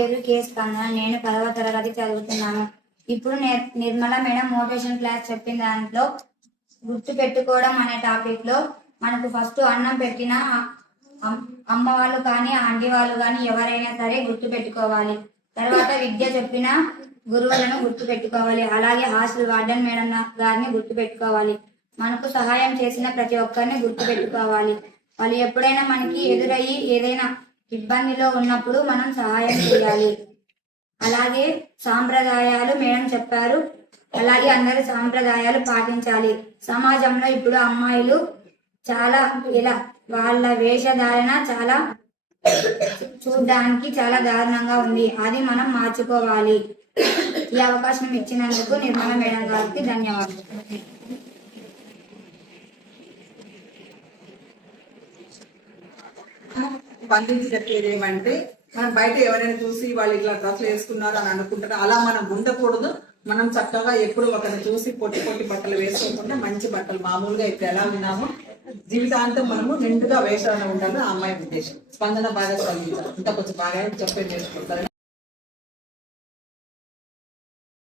పేరు కే స్పందన. నేను 10వ తరగతి చదువుతున్నాను. ఇప్పుడు నిర్మల మేడం మోటివేషన్ క్లాస్ చెప్పిన దాంట్లో గుర్తు పెట్టుకోవడం అనే టాపిక్ లో మనకు ఫస్ట్ అన్నం పెట్టిన అమ్మ వాళ్ళు కానీ ఆంటీ వాళ్ళు కానీ ఎవరైనా సరే గుర్తు పెట్టుకోవాలి. తర్వాత విద్య చెప్పిన గురువులను గుర్తు పెట్టుకోవాలి. అలాగే హాస్టల్ వార్డెన్ మేడం గారిని గుర్తు పెట్టుకోవాలి. మనకు సహాయం చేసిన ప్రతి ఒక్కరిని గుర్తు పెట్టుకోవాలి. వాళ్ళు ఎప్పుడైనా మనకి ఎదురయ్యి ఏదైనా ఇబ్బందిలో ఉన్నప్పుడు మనం సహాయం చేయాలి. అలాగే సాంప్రదాయాలు మేడం చెప్పారు. అలాగే అందరి సాంప్రదాయాలు పాటించాలి. సమాజంలో ఇప్పుడు అమ్మాయిలు చాలా ఇలా వాళ్ళ వేషధారణ చాలా చూడడానికి చాలా దారుణంగా ఉంది. అది మనం మార్చుకోవాలి. ఈ అవకాశం ఇచ్చినందుకు నిర్మల మేడం గారికి ధన్యవాదాలు. స్పందించి చెప్పేది ఏమంటే, మనం బయట ఎవరైనా చూసి వాళ్ళు ఇట్లా డ్రెస్సులు వేసుకున్నారు అని అనుకుంటారు. అలా మనం ఉండకూడదు. మనం చక్కగా ఎప్పుడు ఒకరిని చూసి పొట్టి పొట్టి బట్టలు వేసుకోకుండా మంచి బట్టలు మామూలుగా ఇప్పుడు ఎలా ఉన్నామో జీవితాంతం మనము నిండుగా వేషాలను ఉండాలని ఆ అమ్మాయి ఉద్దేశం. స్పందన బాగా చదివించాలి. ఇంకా కొంచెం బాగా చెప్పేది నేర్చుకుంటారు.